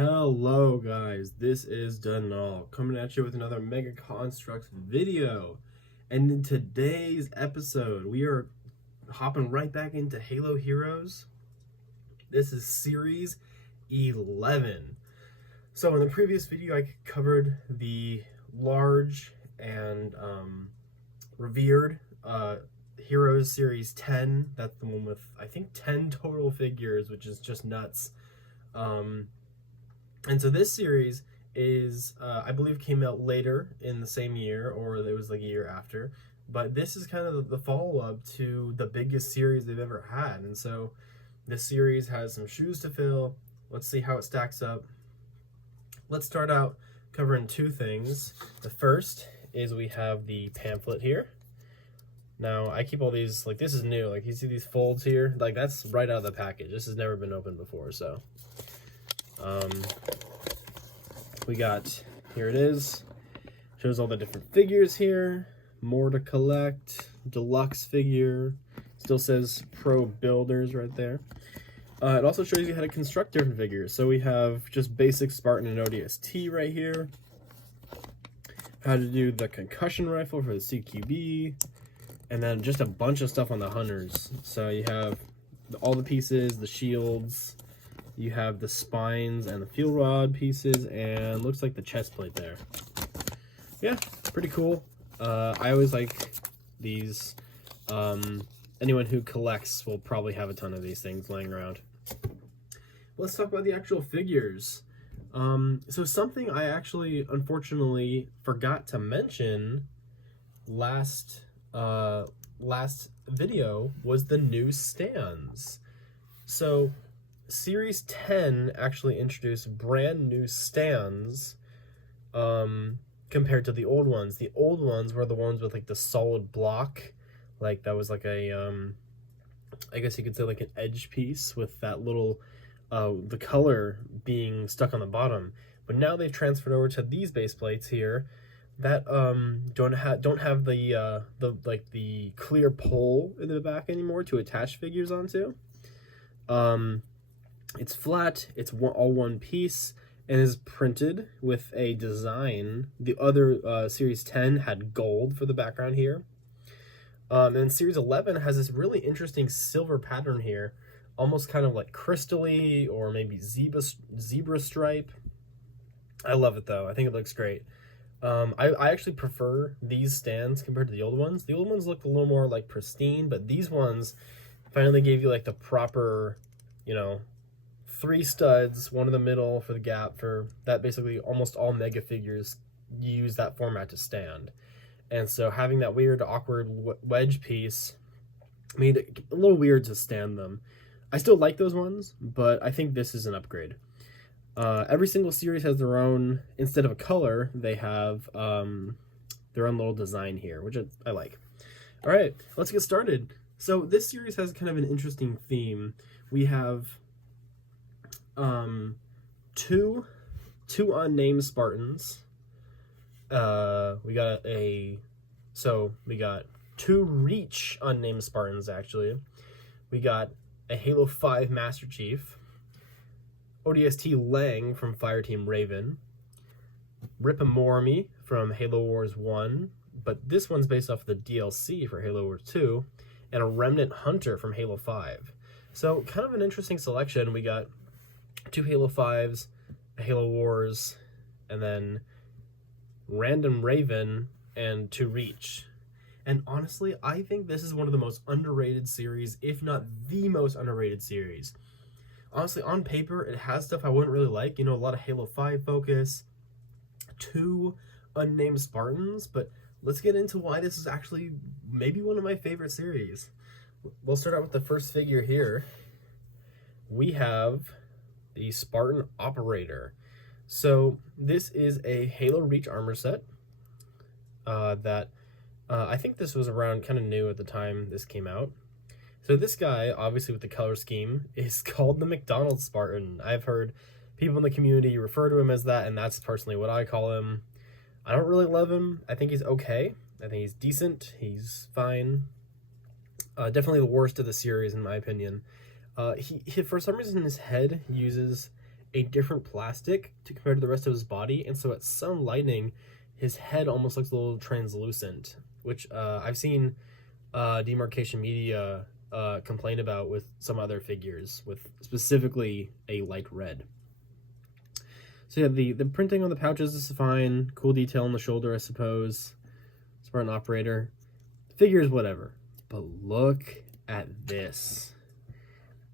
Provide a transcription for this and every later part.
Hello guys, this is Dunal coming at you with another Mega Construx video. And in today's episode, we are hopping right back into Halo Heroes. This is Series 11. So in the previous video, I covered the large and revered Heroes Series 10. That's the one with, I think, 10 total figures, which is just nuts. And so this series is, I believe, came out later in the same year, or it was like a year after. But this is kind of the follow-up to the biggest series they've ever had. And so this series has some shoes to fill. Let's see how it stacks up. Let's start out covering two things. The first is we have the pamphlet here. Now, I keep all these, like, this is new. Like, you see these folds here? Like, that's right out of the package. This has never been opened before, so... we got, here it is, shows all the different figures here, more to collect, deluxe figure, still says Pro Builders right there. It also shows you how to construct different figures. So we have just basic Spartan and ODST right here, how to do the concussion rifle for the CQB, and then just a bunch of stuff on the hunters. So you have all the pieces, the shields, you have the spines and the fuel rod pieces, and looks like the chest plate there. Yeah, pretty cool. I always like these. Anyone who collects will probably have a ton of these things laying around. Let's talk about the actual figures. So something I actually, unfortunately, forgot to mention last video was the new stands. So Series 10 actually introduced brand new stands compared to the old ones. The old ones were the ones with like the solid block, like that was like a I guess you could say like an edge piece with that little the color being stuck on the bottom. But now they've transferred over to these base plates here that don't have the clear pole in the back anymore to attach figures onto. It's flat, it's all one piece, and is printed with a design. The other Series 10 had gold for the background here. And Series 11 has this really interesting silver pattern here, almost kind of like crystal-y or maybe zebra stripe. I love it though, I think it looks great. I actually prefer these stands compared to the old ones. The old ones look a little more like pristine, but these ones finally gave you like the proper, you know, 3 studs, one in the middle for the gap. For that, basically almost all mega figures use that format to stand. And so having that weird, awkward wedge piece made it a little weird to stand them. I still like those ones, but I think this is an upgrade. Every single series has their own, instead of a color, they have their own little design here, which I like. All right, let's get started. So this series has kind of an interesting theme. We have two unnamed Spartans. We got two Reach unnamed Spartans actually. We got a Halo 5 Master Chief, ODST Lang from Fireteam Raven, Ripa Moramee from Halo Wars 1, but this one's based off the DLC for Halo Wars 2, and a Remnant Hunter from Halo 5. So kind of an interesting selection. We got 2 Halo 5s, a Halo Wars, and then random Raven and 2 Reach. And honestly, I think this is one of the most underrated series, if not the most underrated series. Honestly, on paper, it has stuff I wouldn't really like. You know, a lot of Halo 5 focus, 2 unnamed Spartans, but let's get into why this is actually maybe one of my favorite series. We'll start out with the first figure here. We have the Spartan Operator. So this is a Halo Reach armor set that I think this was around kind of new at the time this came out. So this guy, obviously with the color scheme, is called the McDonald's Spartan. I've heard people in the community refer to him as that, and that's personally what I call him. I don't really love him. I think he's okay. I think he's decent. He's fine. Definitely the worst of the series in my opinion. He for some reason his head uses a different plastic to compare to the rest of his body, and so at some lighting, his head almost looks a little translucent, which I've seen Demarcation Media complain about with some other figures, with specifically a light red. So yeah, the printing on the pouches is fine. Cool detail on the shoulder, I suppose. Spartan operator. Figures, whatever. But look at this.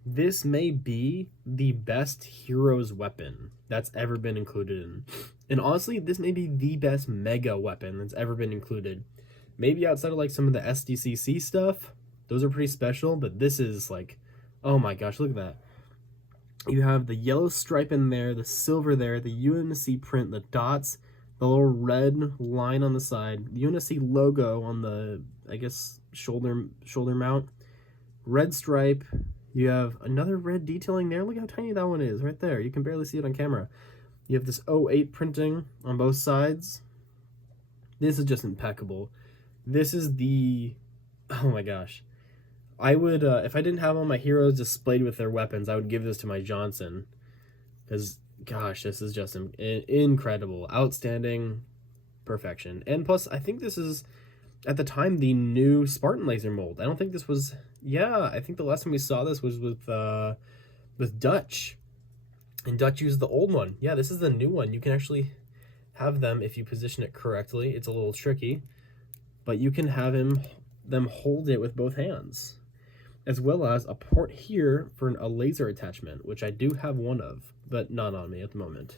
This may be the best Heroes weapon that's ever been included in. And honestly, this may be the best Mega weapon that's ever been included. Maybe outside of like some of the SDCC stuff. Those are pretty special, but this is like, oh my gosh, look at that. You have the yellow stripe in there, the silver there, the UNSC print, the dots, the little red line on the side, the UNSC logo on the, I guess, shoulder mount, red stripe. You have another red detailing there. Look how tiny that one is right there. You can barely see it on camera. You have this 08 printing on both sides. This is just impeccable. This is the, oh my gosh. I would, if I didn't have all my heroes displayed with their weapons, I would give this to my Johnson. Because, gosh, this is just incredible. Outstanding perfection. And plus, I think this is, at the time, the new Spartan laser mold. I don't think this was, yeah, I think the last time we saw this was with Dutch. And Dutch used the old one. Yeah, this is the new one. You can actually have them if you position it correctly. It's a little tricky. But you can have them hold it with both hands, as well as a port here for a laser attachment, which I do have one of, but not on me at the moment.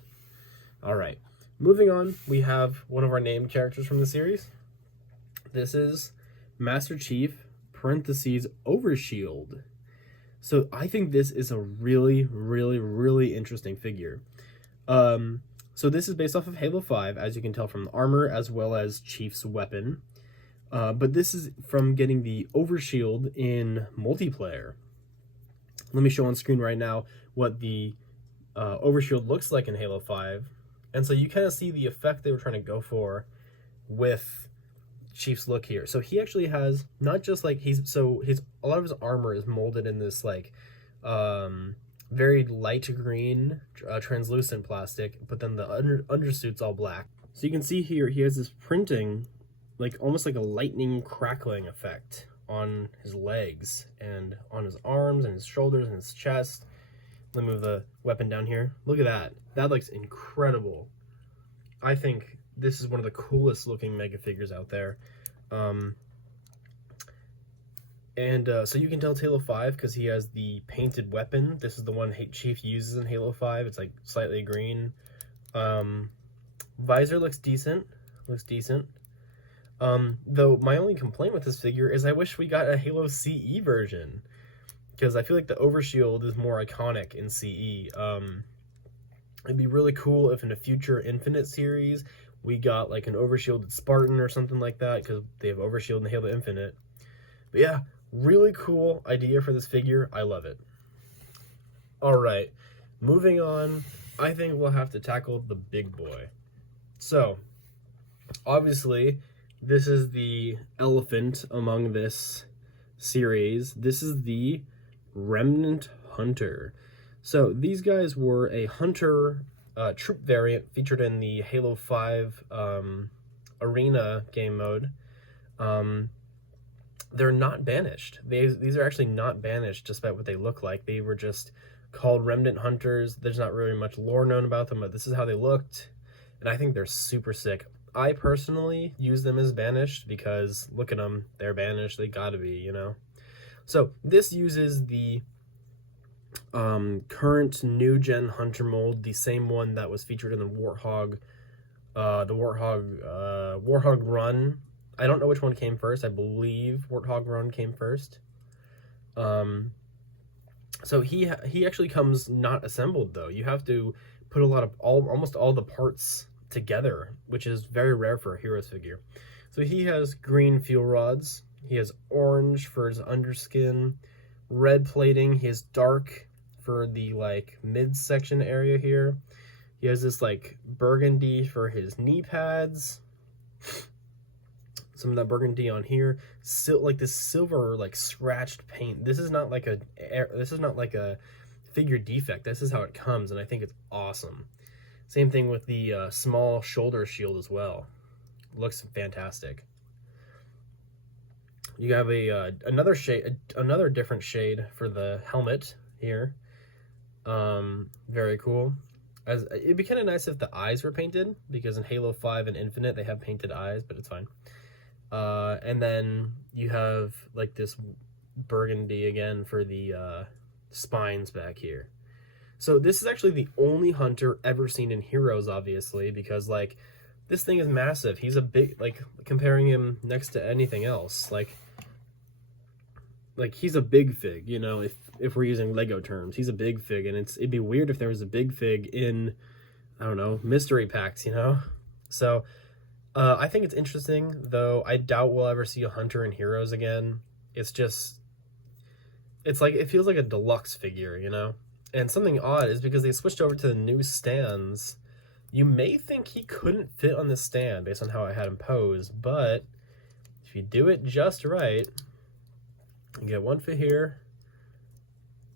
All right, moving on, we have one of our named characters from the series. This is Master Chief, parentheses, overshield. So I think this is a really, really, really interesting figure. So this is based off of Halo 5, as you can tell from the armor, as well as Chief's weapon. But this is from getting the overshield in multiplayer. Let me show on screen right now what the overshield looks like in Halo 5. And so you kind of see the effect they were trying to go for with Chief's look here. So he actually has not just like a lot of his armor is molded in this like very light green translucent plastic, but then the undersuit's all black. So you can see here he has this printing, like almost like a lightning crackling effect on his legs and on his arms and his shoulders and his chest. Let me move the weapon down here. Look at that. That looks incredible. I think this is one of the coolest looking Mega figures out there. So you can tell it's Halo 5 because he has the painted weapon. This is the one Chief uses in Halo 5. It's like slightly green. Visor looks decent. Though my only complaint with this figure is I wish we got a Halo CE version, because I feel like the overshield is more iconic in CE. It'd be really cool if in a future Infinite series we got like an overshielded Spartan or something like that, because they have overshield in Halo Infinite. But yeah, really cool idea for this figure. I love it. All right, moving on. I think we'll have to tackle the big boy. So, obviously, this is the elephant among this series. This is the Remnant Hunter. So these guys were a Hunter troop variant featured in the Halo 5 Arena game mode. They're not banished. These are actually not banished despite what they look like. They were just called Remnant Hunters. There's not really much lore known about them, but this is how they looked. And I think they're super sick. I personally use them as banished because look at them, they're banished, they gotta be, you know. So this uses the current new gen Hunter mold, the same one that was featured in the Warthog Run. I don't know which one came first. I believe Warthog Run came first. So he actually comes not assembled though. You have to put almost all the parts together, which is very rare for a Heroes figure. So he has green fuel rods, he has orange for his underskin, red plating, he has dark for the like midsection area here. He has this like burgundy for his knee pads, some of that burgundy on here, like this silver like scratched paint. This is not like a figure defect. This is how it comes, and I think it's awesome. Same thing with the small shoulder shield as well. Looks fantastic. You have another different shade for the helmet here. Very cool. As it'd be kind of nice if the eyes were painted, because in Halo 5 and Infinite they have painted eyes, but it's fine. And then you have like this burgundy again for the spines back here. So this is actually the only hunter ever seen in Heroes, obviously, because like this thing is massive. He's a big, like, comparing him next to anything else, like he's a big fig, you know, if we're using Lego terms. He's a big fig, and it'd be weird if there was a big fig in, I don't know, mystery packs, you know? So I think it's interesting, though I doubt we'll ever see a hunter in Heroes again. It's like, it feels like a deluxe figure, you know? And something odd is because they switched over to the new stands, you may think he couldn't fit on the stand based on how I had him posed, but if you do it just right, you get 1 foot here,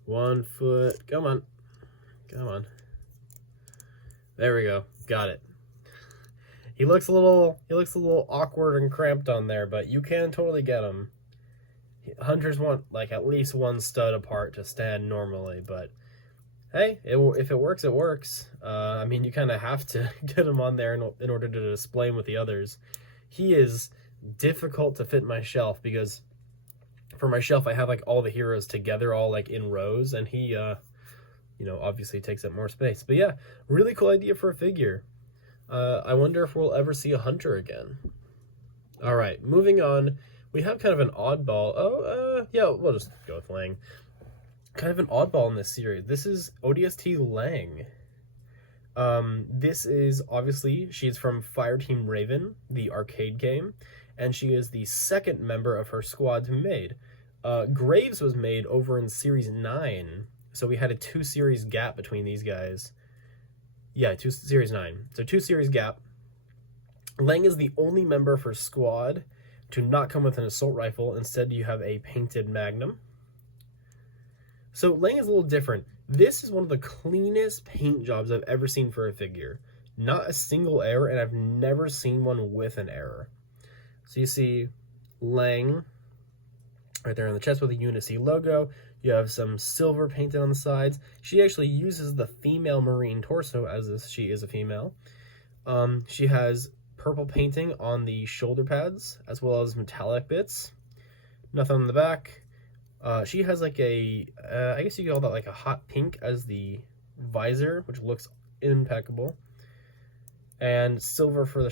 1 foot, come on, there we go, got it. He looks a little awkward and cramped on there, but you can totally get him. Hunters want like at least 1 stud apart to stand normally, but hey, if it works, it works. I mean, you kind of have to get him on there in order to display him with the others. He is difficult to fit in my shelf, because for my shelf I have like all the heroes together, all like in rows, and he, you know, obviously takes up more space. But yeah, really cool idea for a figure. I wonder if we'll ever see a hunter again. All right, moving on. We have kind of an oddball. Yeah, we'll just go with Lang. Kind of an oddball in this series. This is ODST Lang. This is obviously, she's from Fireteam Raven, the arcade game, and she is the second member of her squad to be made. Graves was made over in Series 9, so we had a 2-series gap between these guys. Yeah, Series 9. So 2 series gap. Lang is the only member of her squad to not come with an assault rifle. Instead, you have a painted Magnum. So Lang is a little different. This is one of the cleanest paint jobs I've ever seen for a figure. Not a single error, and I've never seen one with an error. So you see Lang right there on the chest with the Unity logo. You have some silver painted on the sides. She actually uses the female Marine torso, as she is a female. She has purple painting on the shoulder pads, as well as metallic bits. Nothing on the back. She has like a, I guess you could call that like a hot pink as the visor, which looks impeccable. And silver for the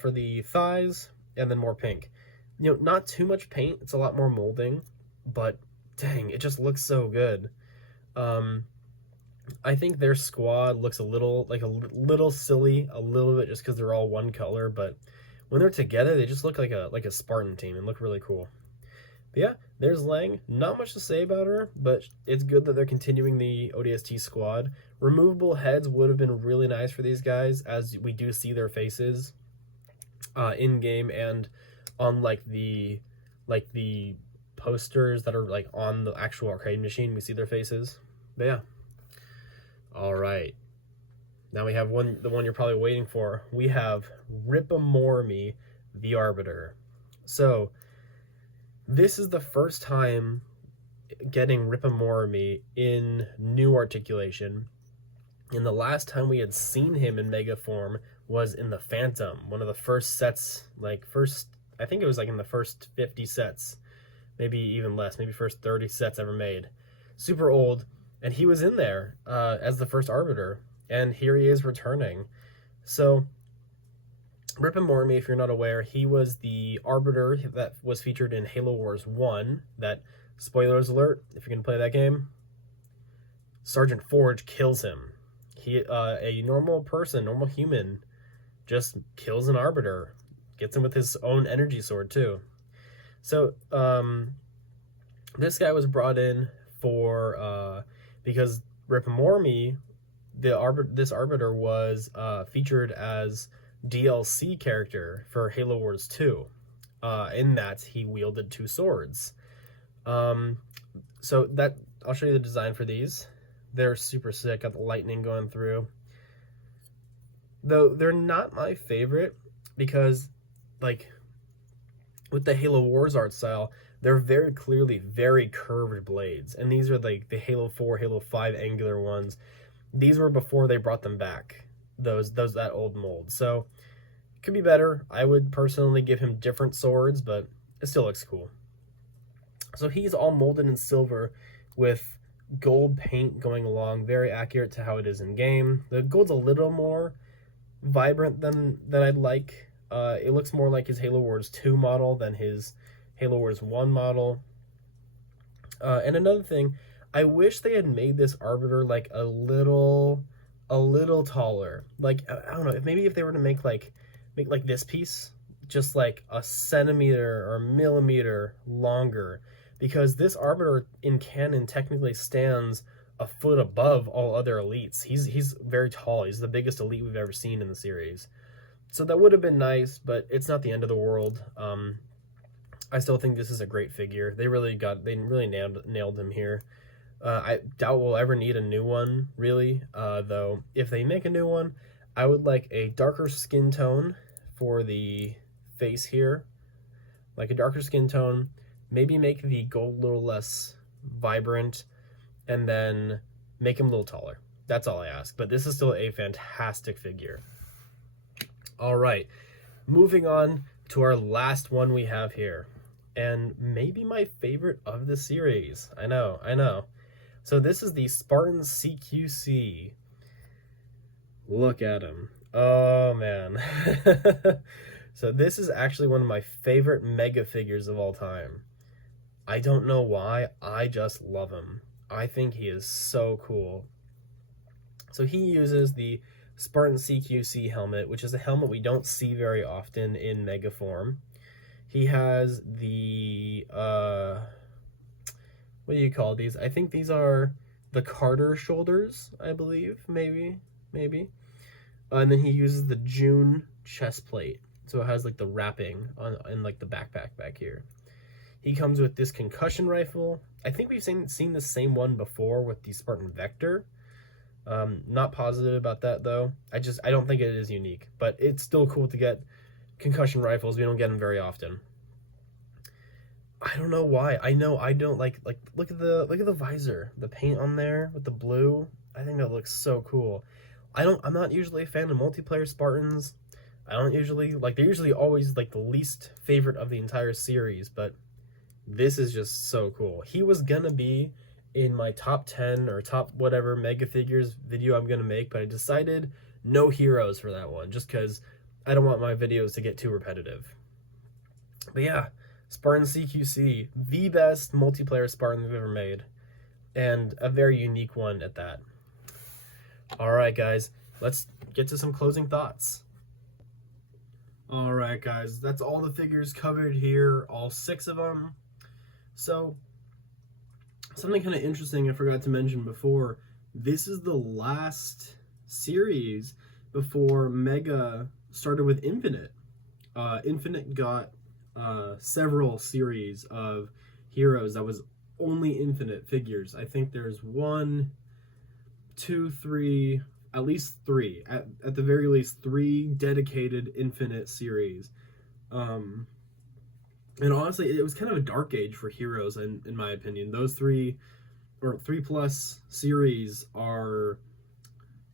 for the thighs, and then more pink. You know, not too much paint. It's a lot more molding, but dang, it just looks so good. I think their squad looks a little silly, a little bit, just because they're all one color. But when they're together, they just look like a Spartan team and look really cool. But yeah, there's Lang. Not much to say about her, but it's good that they're continuing the ODST squad. Removable heads would have been really nice for these guys, as we do see their faces in game and on like the posters that are like on the actual arcade machine. We see their faces. But yeah. All right. Now we have the one you're probably waiting for. We have Ripa Moramee, the Arbiter. So this is the first time getting Ripa Moramee in new articulation. And the last time we had seen him in Mega form was in the Phantom, one of the first sets, I think it was like in the first 50 sets, maybe even less, maybe first 30 sets ever made. Super old, and he was in there as the first Arbiter, and here he is returning. So Ripa Moramee, if you're not aware, he was the Arbiter that was featured in Halo Wars 1, that, spoilers alert, if you're going to play that game, Sergeant Forge kills him. He, a normal person, normal human, just kills an Arbiter, gets him with his own energy sword too. So, this guy was brought in for, because Ripa Moramee, this Arbiter was featured as DLC character for Halo Wars 2, in that he wielded 2 swords. So that, I'll show you the design for these. They're super sick. Got the lightning going through. Though they're not my favorite because, like, with the Halo Wars art style, they're very clearly very curved blades. And these are like the Halo 4, Halo 5 angular ones. These were before they brought them back. That old mold. So it could be better. I would personally give him different swords, but it still looks cool. So he's all molded in silver with gold paint going along, very accurate to how it is in game. The gold's a little more vibrant than I'd like. It looks more like his Halo Wars 2 model than his Halo Wars 1 model. And another thing, I wish they had made this Arbiter like a little taller. Like, I don't know, if they were to make like this piece just like a centimeter or millimeter longer, because this Arbiter in canon technically stands a foot above all other elites. He's very tall. He's the biggest elite we've ever seen in the series. So that would have been nice, but it's not the end of the world. I still think this is a great figure. They really nailed him here. I doubt we'll ever need a new one, really. Though, if they make a new one, I would like a darker skin tone for the face here. Like a darker skin tone. Maybe make the gold a little less vibrant, and then make him a little taller. That's all I ask. But this is still a fantastic figure. All right, moving on to our last one we have here. And maybe my favorite of the series. I know. So this is the Spartan CQC. Look at him. Oh, man. So this is actually one of my favorite Mega figures of all time. I don't know why, I just love him. I think he is so cool. So he uses the Spartan CQC helmet, which is a helmet we don't see very often in Mega form. He has the, what do you call these? I think these are the Carter shoulders, I believe, maybe. And then he uses the June chest plate. So it has like the wrapping on like the backpack back here. He comes with this concussion rifle. I think we've seen the same one before with the Spartan Vector. Not positive about that though. I don't think it is unique, but it's still cool to get concussion rifles. We don't get them very often. I don't know why. I know I don't like look at the visor, the paint on there with the blue. I think that looks so cool. I'm not usually a fan of multiplayer Spartans. I don't usually they're usually always like the least favorite of the entire series, but this is just so cool. He was gonna be in my top 10 or top whatever Mega figures video I'm gonna make, but I decided no heroes for that one, just because I don't want my videos to get too repetitive. But yeah, Spartan CQC, the best multiplayer Spartan they've ever made, and a very unique one at that. Alright guys, let's get to some closing thoughts. Alright guys, that's all the figures covered here, all 6 of them. So, something kind of interesting I forgot to mention before, this is the last series before Mega started with Infinite. Infinite got several series of heroes that was only Infinite figures. I think there's 1, 2, 3, at least 3, at the very least 3 dedicated Infinite series. And honestly, it was kind of a dark age for heroes, in my opinion. Those 3 or 3+ series are,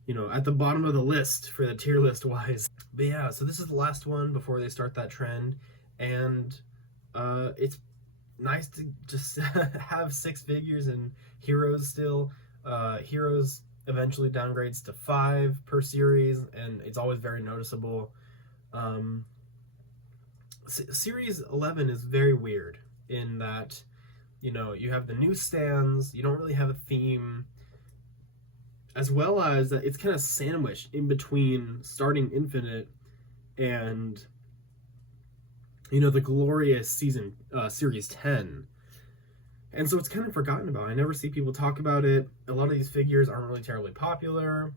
you know, at the bottom of the list for the tier list wise. But yeah, so this is the last one before they start that trend, and it's nice to just have 6 figures and heroes still. Heroes eventually downgrades to 5 per series, and it's always very noticeable. Series 11 is very weird in that, you know, you have the new stands, you don't really have a theme, as well as that it's kind of sandwiched in between starting Infinite and, you know, the glorious Series 10. And so it's kind of forgotten about. I never see people talk about it. A lot of these figures aren't really terribly popular.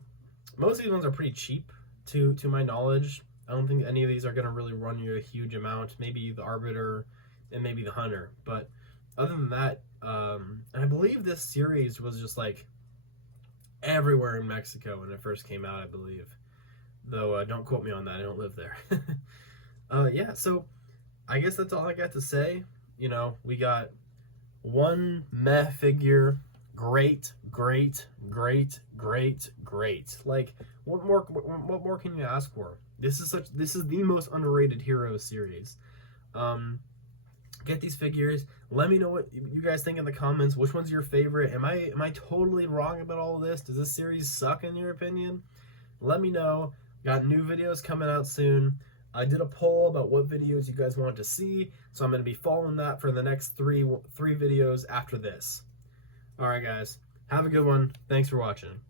Most of these ones are pretty cheap, to my knowledge. I don't think any of these are going to really run you a huge amount. Maybe the Arbiter and maybe the Hunter. But other than that, and I believe this series was just like everywhere in Mexico when it first came out, I believe. Though, don't quote me on that. I don't live there. Yeah, so I guess that's all I got to say. You know, we got one meh figure. Great. Like, what more can you ask for? This is the most underrated hero series. Get these figures. Let me know what you guys think in the comments. Which one's your favorite? Am I totally wrong about all of this? Does this series suck in your opinion? Let me know. Got new videos coming out soon. I did a poll about what videos you guys want to see, so I'm going to be following that for the next three videos after this. Alright guys, have a good one. Thanks for watching.